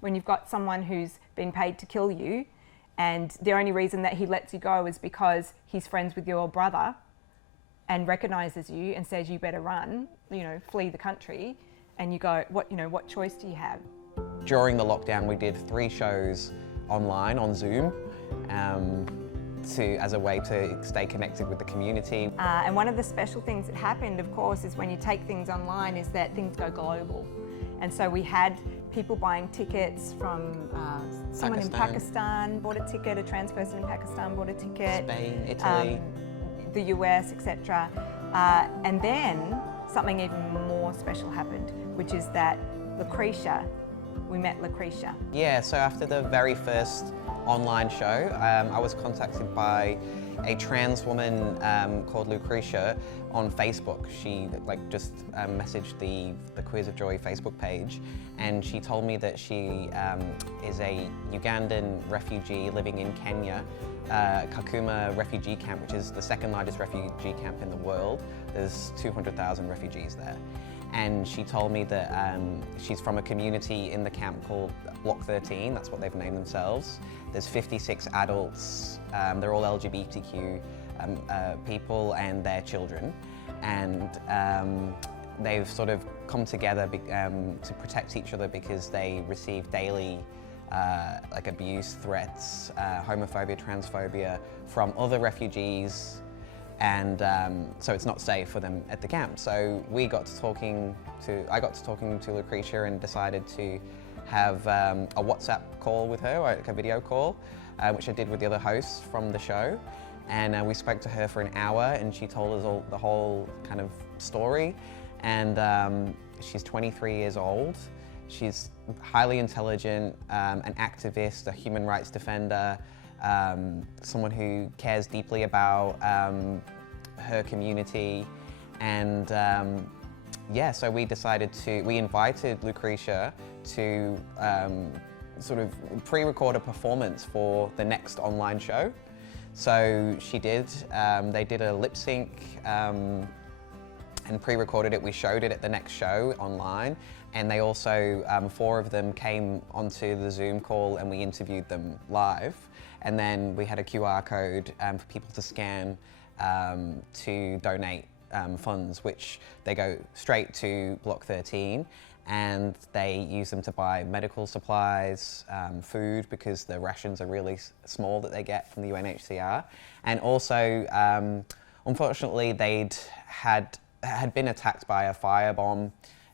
when you've got someone who's been paid to kill you and the only reason that he lets you go is because he's friends with your brother and recognises you and says you better run, flee the country, and you go, what choice do you have? During the lockdown, we did 3 shows online on Zoom as a way to stay connected with the community. And one of the special things that happened, of course, is when you take things online is that things go global. And so we had people buying tickets from someone in Pakistan bought a ticket, a trans person in Pakistan bought a ticket. Spain, Italy. The US, etc. And then something even more special happened, which is that we met Lucretia. Yeah, so after the very first online show, I was contacted by a trans woman called Lucretia on Facebook. She just messaged the Queers of Joy Facebook page, and she told me that she is a Ugandan refugee living in Kenya, Kakuma refugee camp, which is the 2nd largest refugee camp in the world. There's 200,000 refugees there. And she told me that she's from a community in the camp called Block 13, that's what they've named themselves. There's 56 adults, they're all LGBTQ people and their children. And they've sort of come together to protect each other because they receive daily abuse, threats, homophobia, transphobia from other refugees, and so it's not safe for them at the camp. So I got to talking to Lucretia and decided to have a WhatsApp call with her, like a video call, which I did with the other hosts from the show. And we spoke to her for an hour, and she told us the whole kind of story. And she's 23 years old. She's highly intelligent, an activist, a human rights defender, someone who cares deeply about her community. And so we invited Lucretia to sort of pre-record a performance for the next online show. So she did, they did a lip sync and pre-recorded it. We showed it at the next show online, and they also, 4 of them came onto the Zoom call and we interviewed them live. And then we had a QR code for people to scan to donate funds, which they go straight to Block 13, and they use them to buy medical supplies, food, because the rations are really small that they get from the UNHCR. And also, unfortunately, they'd had been attacked by a firebomb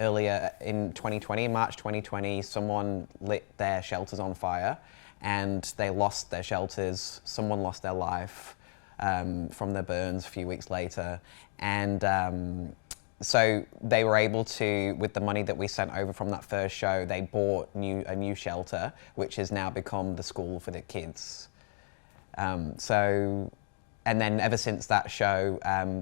earlier in 2020, in March 2020. Someone lit their shelters on fire and they lost their shelters. Someone lost their life from the burns a few weeks later. And so they were able to, with the money that we sent over from that first show, they bought a new shelter, which has now become the school for the kids. And then ever since that show,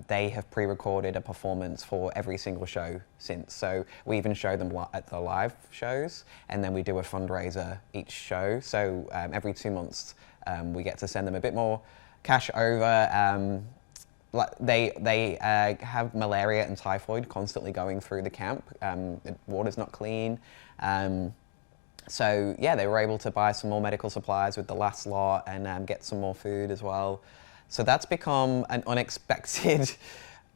they have pre-recorded a performance for every single show since. So we even show them at the live shows, and then we do a fundraiser each show. So every 2 months, we get to send them a bit more cash over. They have malaria and typhoid constantly going through the camp. The water's not clean. So yeah, they were able to buy some more medical supplies with the last lot and get some more food as well. So that's become an unexpected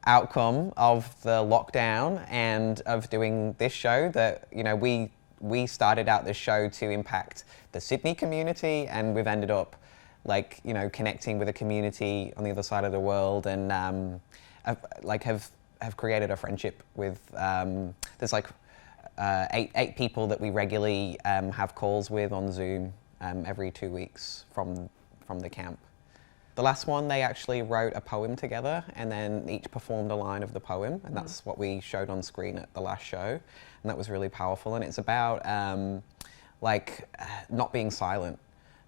outcome of the lockdown and of doing this show. That, you know, we started out this show to impact the Sydney community, and we've ended up, like, you know, connecting with a community on the other side of the world, and have created a friendship with there's like eight people that we regularly have calls with on Zoom every 2 weeks from the camp. The last one, they actually wrote a poem together, and then each performed a line of the poem, and that's what we showed on screen at the last show, and that was really powerful. And it's about not being silent.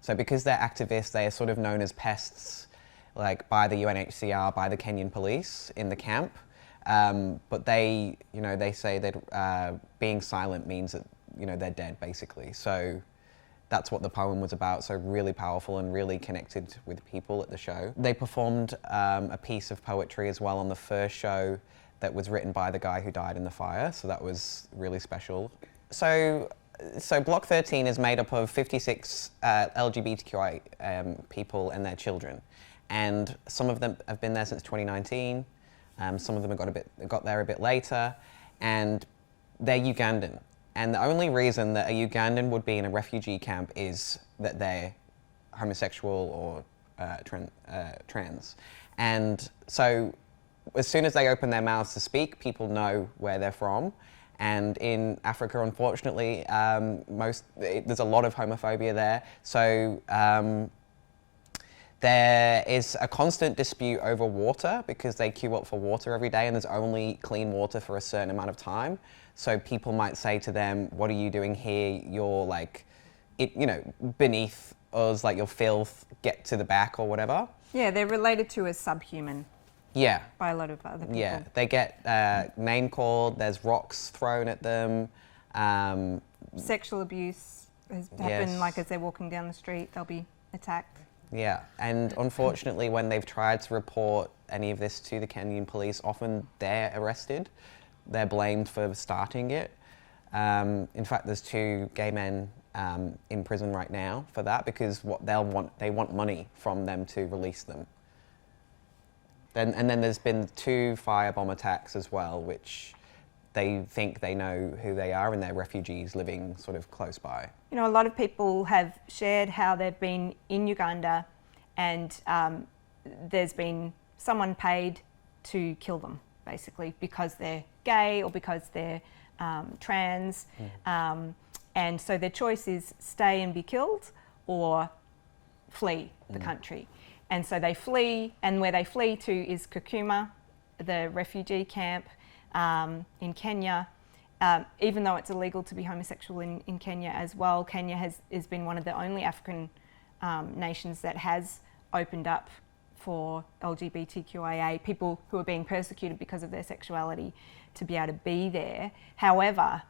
So because they're activists, they are sort of known as pests, like by the UNHCR, by the Kenyan police in the camp. But they say that being silent means that, you know, they're dead, basically. So that's what the poem was about. So really powerful and really connected with people at the show. They performed a piece of poetry as well on the first show that was written by the guy who died in the fire. So that was really special. So So Block 13 is made up of 56 LGBTQI people and their children, and some of them have been there since 2019. Some of them have got there a bit later, and they're Ugandan. And the only reason that a Ugandan would be in a refugee camp is that they're homosexual or trans. And so as soon as they open their mouths to speak, people know where they're from. And in Africa, unfortunately, there's a lot of homophobia there. So there is a constant dispute over water because they queue up for water every day and there's only clean water for a certain amount of time. So people might say to them, what are you doing here? You're like, beneath us, like you're filth, get to the back or whatever. Yeah, they're related to as subhuman. Yeah. By a lot of other people. Yeah, they get name called, there's rocks thrown at them. Sexual abuse has happened, like as they're walking down the street, they'll be attacked. Yeah, and unfortunately when they've tried to report any of this to the Kenyan police, often they're arrested. They're blamed for starting it. In fact, there's 2 gay men in prison right now for that because they want money from them to release them. And then there's been 2 firebomb attacks as well, which they think they know who they are and they're refugees living sort of close by. You know, a lot of people have shared how they've been in Uganda and there's been someone paid to kill them, basically, because they're gay or because they're trans. And so their choice is stay and be killed or flee the country. And so they flee, and where they flee to is Kakuma, the refugee camp in Kenya. Even though it's illegal to be homosexual in Kenya as well, Kenya has been one of the only African nations that has opened up for LGBTQIA, people who are being persecuted because of their sexuality, to be able to be there. However,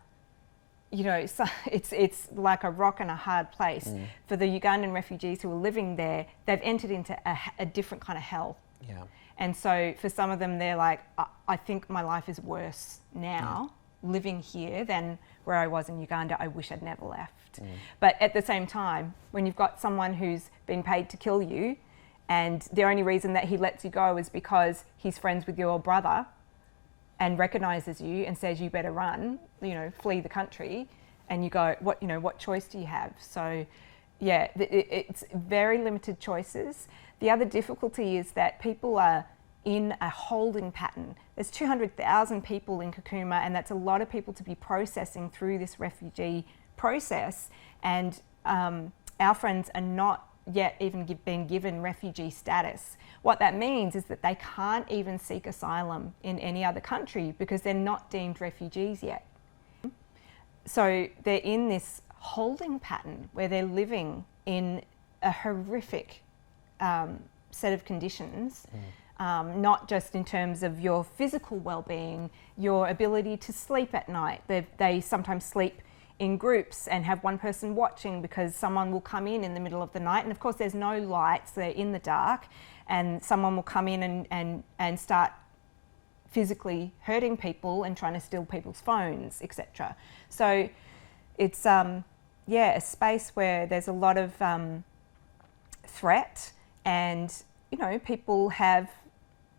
you know, so it's like a rock and a hard place. For the Ugandan refugees who are living there, they've entered into a different kind of hell. Yeah. And so for some of them, they're like, I think my life is worse now living here than where I was in Uganda. I wish I'd never left. But at the same time, when you've got someone who's been paid to kill you and the only reason that he lets you go is because he's friends with your brother and recognises you and says you better run, you know, flee the country, and you go, what choice do you have? So, yeah, it's very limited choices. The other difficulty is that people are in a holding pattern. There's 200,000 people in Kakuma, and that's a lot of people to be processing through this refugee process. And our friends are not yet even been given refugee status. What that means is that they can't even seek asylum in any other country because they're not deemed refugees yet. So they're in this holding pattern where they're living in a horrific set of conditions, not just in terms of your physical well-being, your ability to sleep at night. They sometimes sleep in groups and have one person watching because someone will come in the middle of the night, and of course there's no lights, they're in the dark, and someone will come in and start physically hurting people and trying to steal people's phones, etc. So it's a space where there's a lot of threat, and you know, people have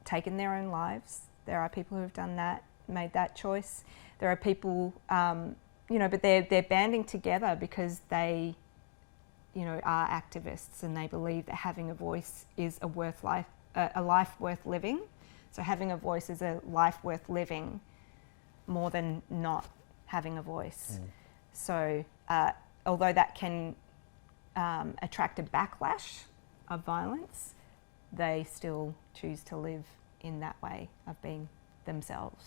taken their own lives. There are people who have done that, made that choice. There are people, but they're banding together because they, are activists, and they believe that having a voice is a life worth living. So having a voice is a life worth living more than not having a voice. So although that can attract a backlash of violence, they still choose to live in that way of being themselves.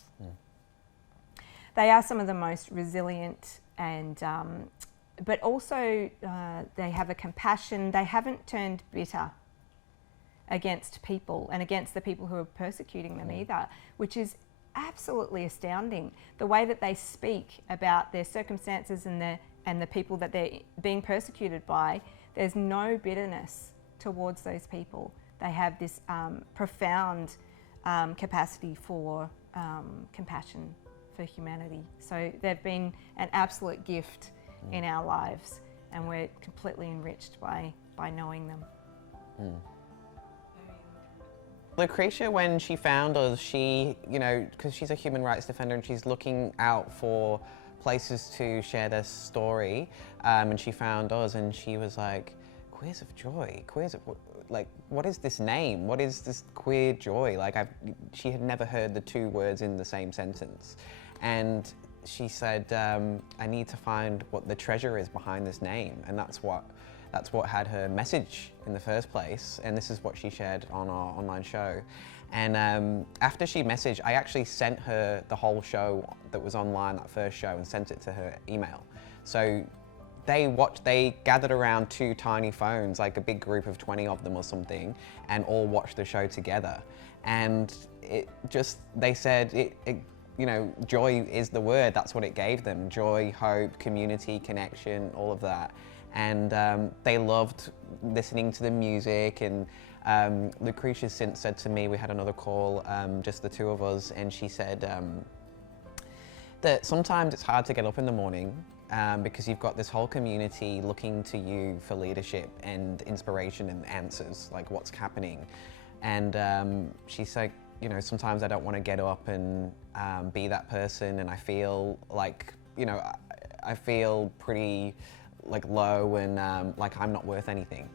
They are some of the most resilient, and but also they have a compassion. They haven't turned bitter against people and against the people who are persecuting them either, which is absolutely astounding. The way that they speak about their circumstances and the people that they're being persecuted by, there's no bitterness towards those people. They have this profound capacity for compassion for humanity. So they've been an absolute gift in our lives, and we're completely enriched by knowing them. Lucretia, when she found us, she, because she's a human rights defender and she's looking out for places to share their story, and she found us and she was like, Queers of Joy, what is this name? What is this queer joy? She had never heard the two words in the same sentence. And she said, I need to find what the treasure is behind this name. And that's what had her message in the first place. And this is what she shared on our online show. And after she messaged, I actually sent her the whole show that was online, that first show, and sent it to her email. So they gathered around two tiny phones, like a big group of 20 of them or something, and all watched the show together. And they said, joy is the word. That's what it gave them. Joy, hope, community, connection, all of that. And they loved listening to the music. And Lucretia since said to me, we had another call, just the two of us, and she said that sometimes it's hard to get up in the morning because you've got this whole community looking to you for leadership and inspiration and answers, like what's happening. And she said, sometimes I don't want to get up and be that person, and I feel like, I feel pretty low and like I'm not worth anything.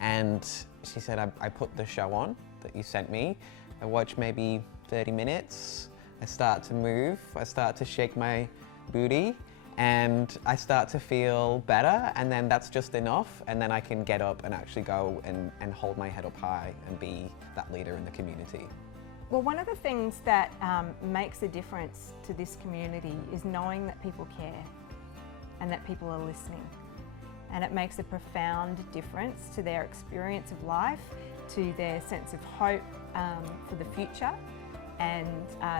And she said, I put the show on that you sent me. I watch maybe 30 minutes. I start to move. I start to shake my booty, and I start to feel better, and then that's just enough, and then I can get up and actually go and hold my head up high and be that leader in the community. Well, one of the things that makes a difference to this community is knowing that people care and that people are listening. And it makes a profound difference to their experience of life, to their sense of hope for the future, and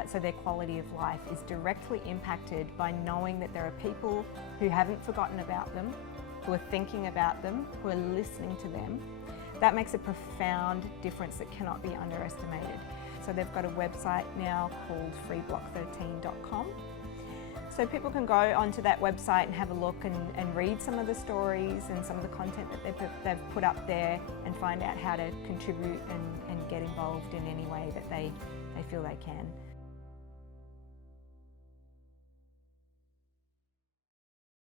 so their quality of life is directly impacted by knowing that there are people who haven't forgotten about them, who are thinking about them, who are listening to them. That makes a profound difference that cannot be underestimated. So they've got a website now called freeblock13.com. So people can go onto that website and have a look and read some of the stories and some of the content that they've put up there, and find out how to contribute and get involved in any way that they feel they can.